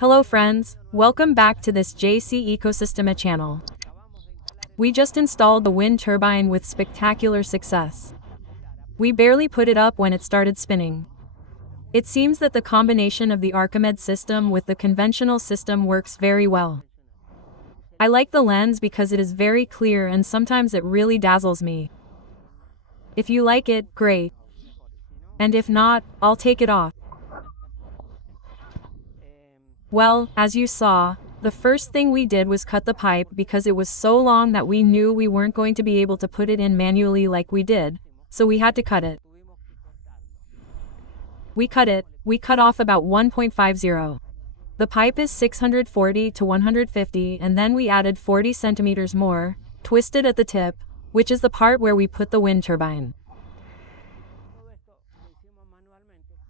Hello friends, welcome back to this JCA ecosystem channel. We just installed the wind turbine with spectacular success. We barely put it up when it started spinning. It seems that the combination of the Archimedes system with the conventional system works very well. I like the lens because it is very clear and sometimes it really dazzles me. If you like it, great. And if not, I'll take it off. Well, as you saw, the first thing we did was cut the pipe because it was so long that we knew we weren't going to be able to put it in manually like we did, so we had to cut it. We cut off about 1.50. The pipe is 640 to 150 and then we added 40 centimeters more, twisted at the tip, which is the part where we put the wind turbine.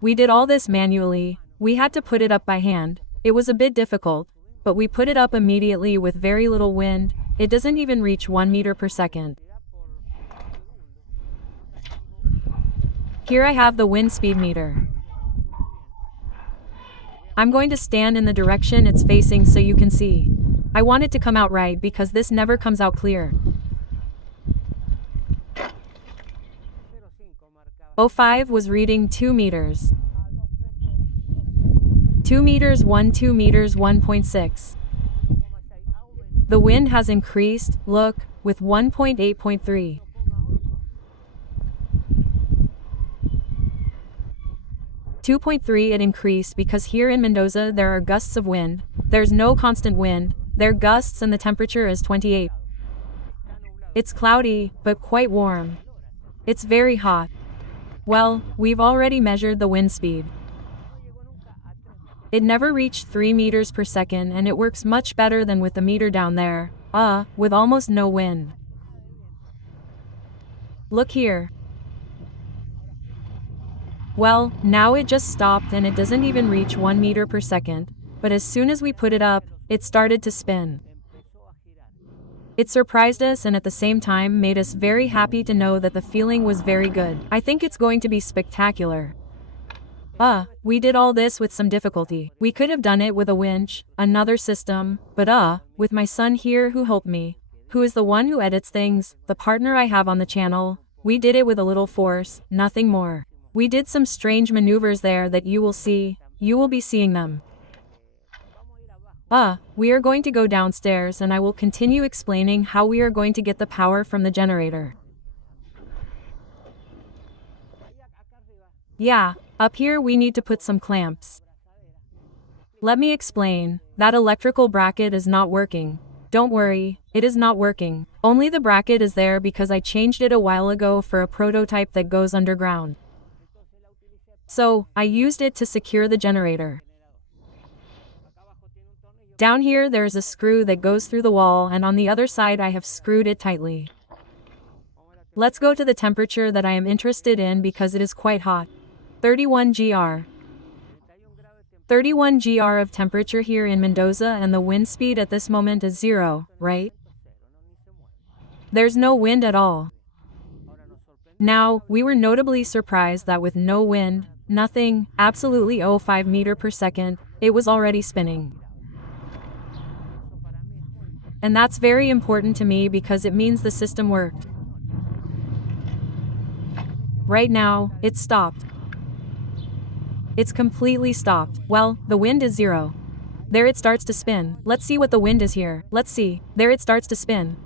We did all this manually, we had to put it up by hand. It was a bit difficult, but we put it up immediately with very little wind. It doesn't even reach 1 meter per second. Here I have the wind speed meter. I'm going to stand in the direction it's facing so you can see. I want it to come out right because this never comes out clear. 05 was reading 2 meters. 2 meters 1 2 meters 1.6. The wind has increased, look, with 1.8.3. It increased because here in Mendoza there are gusts of wind. There's no constant wind, there are gusts and the temperature is 28. It's cloudy, but quite warm. It's very hot. Well, we've already measured the wind speed. It never reached 3 meters per second and it works much better than with the meter down there, with almost no wind. Look here. Well, now it just stopped and it doesn't even reach 1 meter per second, but as soon as we put it up, it started to spin. It surprised us and at the same time made us very happy to know that the feeling was very good. I think it's going to be spectacular. We did all this with some difficulty. We could have done it with a winch, another system, but with my son here who helped me, who is the one who edits things, the partner I have on the channel, we did it with a little force, nothing more. We did some strange maneuvers there that you will see, you will be seeing them. We are going to go downstairs and I will continue explaining how we are going to get the power from the generator. Yeah, up here we need to put some clamps. Let me explain, that electrical bracket is not working. Don't worry, it is not working. Only the bracket is there because I changed it a while ago for a prototype that goes underground. So, I used it to secure the generator. Down here there is a screw that goes through the wall and on the other side I have screwed it tightly. Let's go to the temperature that I am interested in because it is quite hot. 31 GR. 31 GR of temperature here in Mendoza and the wind speed at this moment is 0, right? There's no wind at all. Now, we were notably surprised that with no wind, nothing, absolutely 0.5 meter per second, it was already spinning. And that's very important to me because it means the system worked. Right now, it's stopped. It's completely stopped. Well, the wind is 0. There it starts to spin. Let's see what the wind is here. Let's see. There it starts to spin.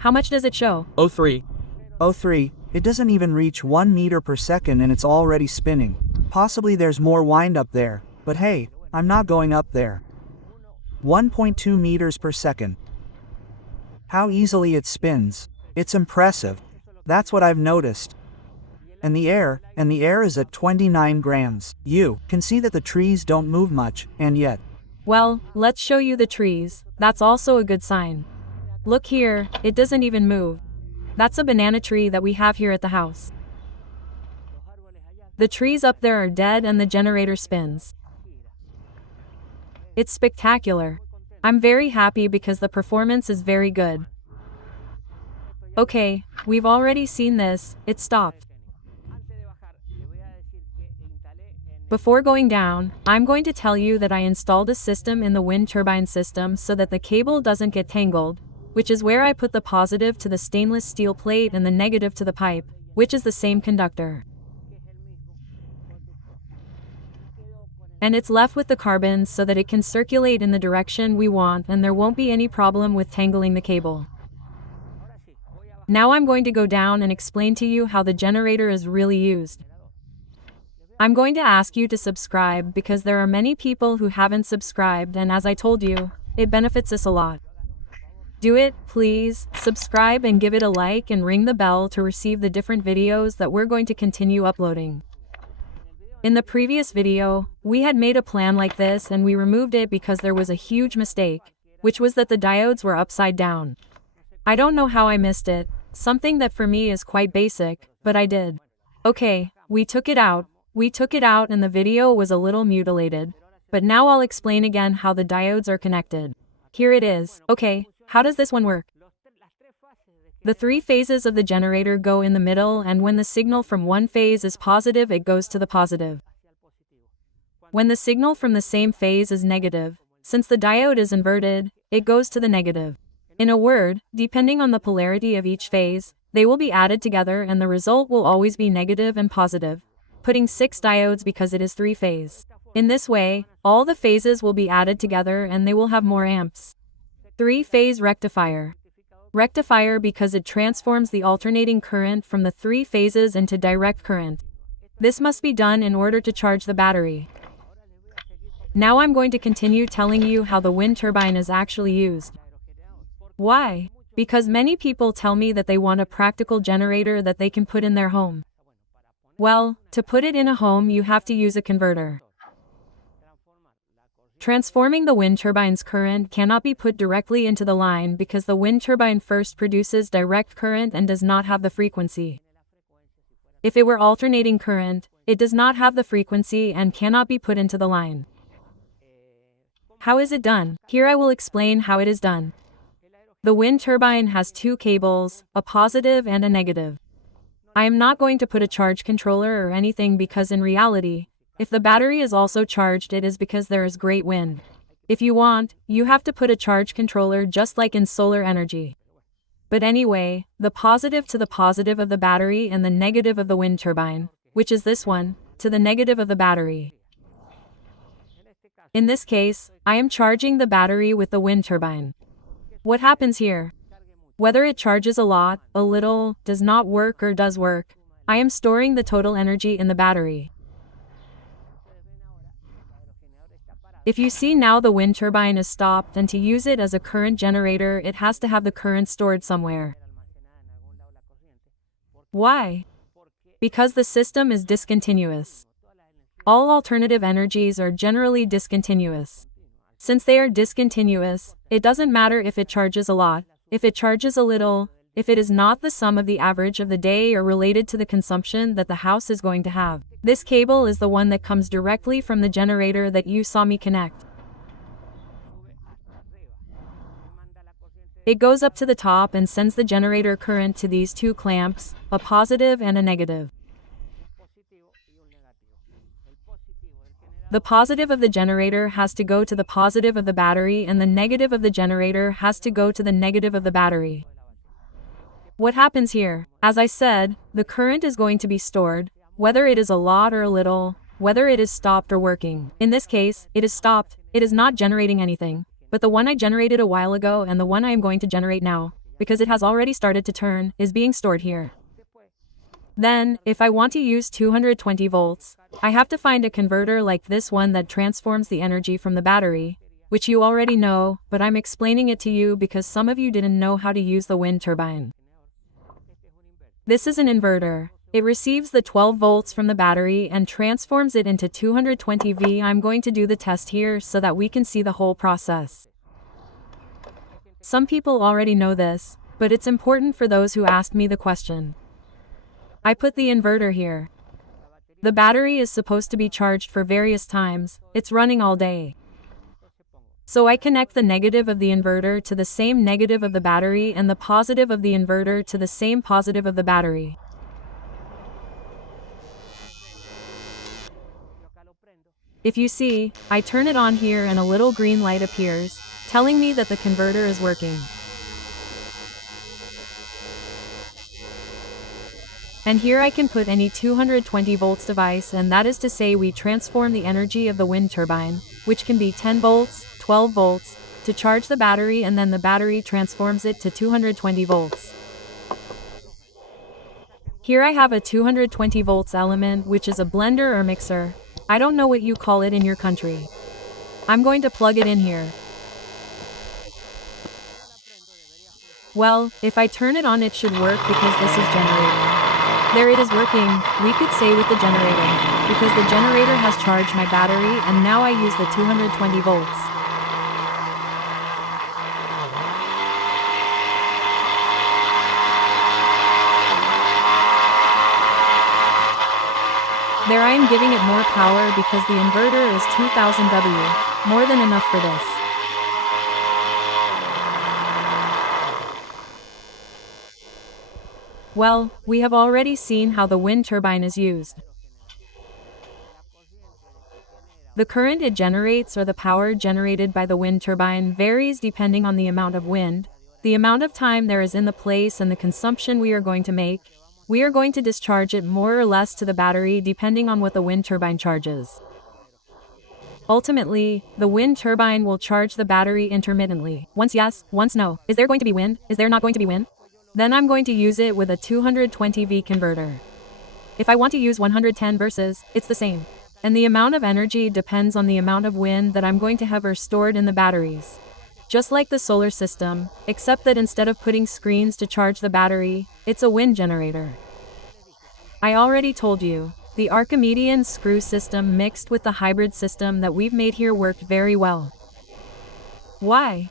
How much does it show? 03. 03. It doesn't even reach 1 meter per second and it's already spinning. Possibly there's more wind up there, but hey, I'm not going up there. 1.2 meters per second. How easily it spins. It's impressive. That's what I've noticed. And the air is at 29 grams. You can see that the trees don't move much, and yet. Well, let's show you the trees. That's also a good sign. Look here, it doesn't even move. That's a banana tree that we have here at the house. The trees up there are dead and the generator spins. It's spectacular. I'm very happy because the performance is very good. Okay, we've already seen this, it stopped. Before going down, I'm going to tell you that I installed a system in the wind turbine system so that the cable doesn't get tangled, which is where I put the positive to the stainless steel plate and the negative to the pipe, which is the same conductor. And it's left with the carbons so that it can circulate in the direction we want and there won't be any problem with tangling the cable. Now I'm going to go down and explain to you how the generator is really used. I'm going to ask you to subscribe because there are many people who haven't subscribed, and as I told you, it benefits us a lot. Do it, please, subscribe and give it a like and ring the bell to receive the different videos that we're going to continue uploading. In the previous video, we had made a plan like this and we removed it because there was a huge mistake, which was that the diodes were upside down. I don't know how I missed it, something that for me is quite basic, but I did. Okay, we took it out and the video was a little mutilated, but now I'll explain again how the diodes are connected. Here it is. Okay, how does this one work? The 3 phases of the generator go in the middle, and when the signal from one phase is positive, it goes to the positive. When the signal from the same phase is negative, since the diode is inverted, it goes to the negative. In a word, depending on the polarity of each phase, they will be added together and the result will always be negative and positive, putting 6 diodes because it is 3-phase. In this way, all the phases will be added together and they will have more amps. 3-phase rectifier. Rectifier because it transforms the alternating current from the 3 phases into direct current. This must be done in order to charge the battery. Now I'm going to continue telling you how the wind turbine is actually used. Why? Because many people tell me that they want a practical generator that they can put in their home. Well, to put it in a home you have to use a converter. Transforming the wind turbine's current cannot be put directly into the line because the wind turbine first produces direct current and does not have the frequency. If it were alternating current, it does not have the frequency and cannot be put into the line. How is it done? Here I will explain how it is done. The wind turbine has 2 cables, a positive and a negative. I am not going to put a charge controller or anything because in reality, if the battery is also charged it is because there is great wind. If you want, you have to put a charge controller just like in solar energy. But anyway, the positive to the positive of the battery and the negative of the wind turbine, which is this one, to the negative of the battery. In this case, I am charging the battery with the wind turbine. What happens here? Whether it charges a lot, a little, does not work or does work, I am storing the total energy in the battery. If you see now the wind turbine is stopped and to use it as a current generator it has to have the current stored somewhere. Why? Because the system is discontinuous. All alternative energies are generally discontinuous. Since they are discontinuous, it doesn't matter if it charges a lot, if it charges a little, if it is not the sum of the average of the day or related to the consumption that the house is going to have. This cable is the one that comes directly from the generator that you saw me connect. It goes up to the top and sends the generator current to these 2 clamps, a positive and a negative. The positive of the generator has to go to the positive of the battery and the negative of the generator has to go to the negative of the battery. What happens here? As I said, the current is going to be stored, whether it is a lot or a little, whether it is stopped or working. In this case, it is stopped, it is not generating anything, but the one I generated a while ago and the one I am going to generate now, because it has already started to turn, is being stored here. Then, if I want to use 220 volts, I have to find a converter like this one that transforms the energy from the battery, which you already know, but I'm explaining it to you because some of you didn't know how to use the wind turbine. This is an inverter. It receives the 12 volts from the battery and transforms it into 220 V. I'm going to do the test here so that we can see the whole process. Some people already know this, but it's important for those who asked me the question. I put the inverter here. The battery is supposed to be charged for various times, it's running all day. So I connect the negative of the inverter to the same negative of the battery and the positive of the inverter to the same positive of the battery. If you see, I turn it on here and a little green light appears, telling me that the converter is working. And here I can put any 220 volts device, and that is to say we transform the energy of the wind turbine, which can be 10 volts, 12 volts, to charge the battery, and then the battery transforms it to 220 volts. Here I have a 220 volts element, which is a blender or mixer. I don't know what you call it in your country. I'm going to plug it in here. Well, if I turn it on it should work because this is generating. There it is working, we could say with the generator, because the generator has charged my battery and now I use the 220 volts. There I am giving it more power because the inverter is 2000 W, more than enough for this. Well, we have already seen how the wind turbine is used. The current it generates or the power generated by the wind turbine varies depending on the amount of wind, the amount of time there is in the place, and the consumption we are going to make. We are going to discharge it more or less to the battery depending on what the wind turbine charges. Ultimately, the wind turbine will charge the battery intermittently. Once yes, once no. Is there going to be wind? Is there not going to be wind? Then I'm going to use it with a 220V converter. If I want to use 110 versus, it's the same. And the amount of energy depends on the amount of wind that I'm going to have stored in the batteries. Just like the solar system, except that instead of putting screens to charge the battery, it's a wind generator. I already told you, the Archimedean screw system mixed with the hybrid system that we've made here worked very well. Why?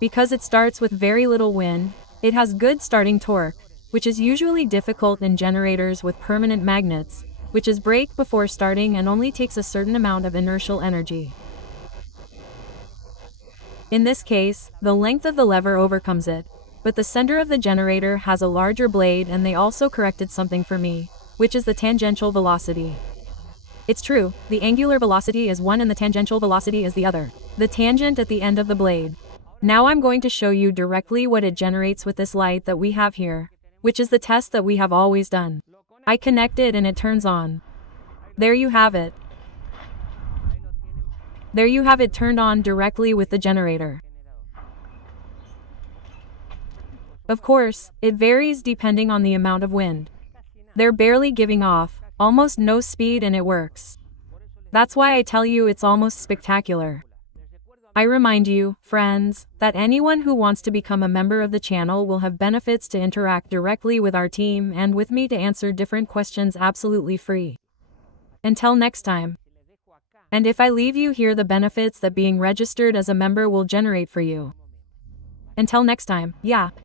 Because it starts with very little wind. It has good starting torque, which is usually difficult in generators with permanent magnets, which is brake before starting and only takes a certain amount of inertial energy. In this case, the length of the lever overcomes it, but the center of the generator has a larger blade, and they also corrected something for me, which is the tangential velocity. It's true, the angular velocity is one and the tangential velocity is the other. The tangent at the end of the blade. Now I'm going to show you directly what it generates with this light that we have here, which is the test that we have always done. I connect it and it turns on. There you have it. There you have it turned on directly with the generator. Of course, it varies depending on the amount of wind. They're barely giving off, almost no speed, and it works. That's why I tell you it's almost spectacular. I remind you, friends, that anyone who wants to become a member of the channel will have benefits to interact directly with our team and with me to answer different questions absolutely free. Until next time. And if I leave you here the benefits that being registered as a member will generate for you. Until next time, yeah.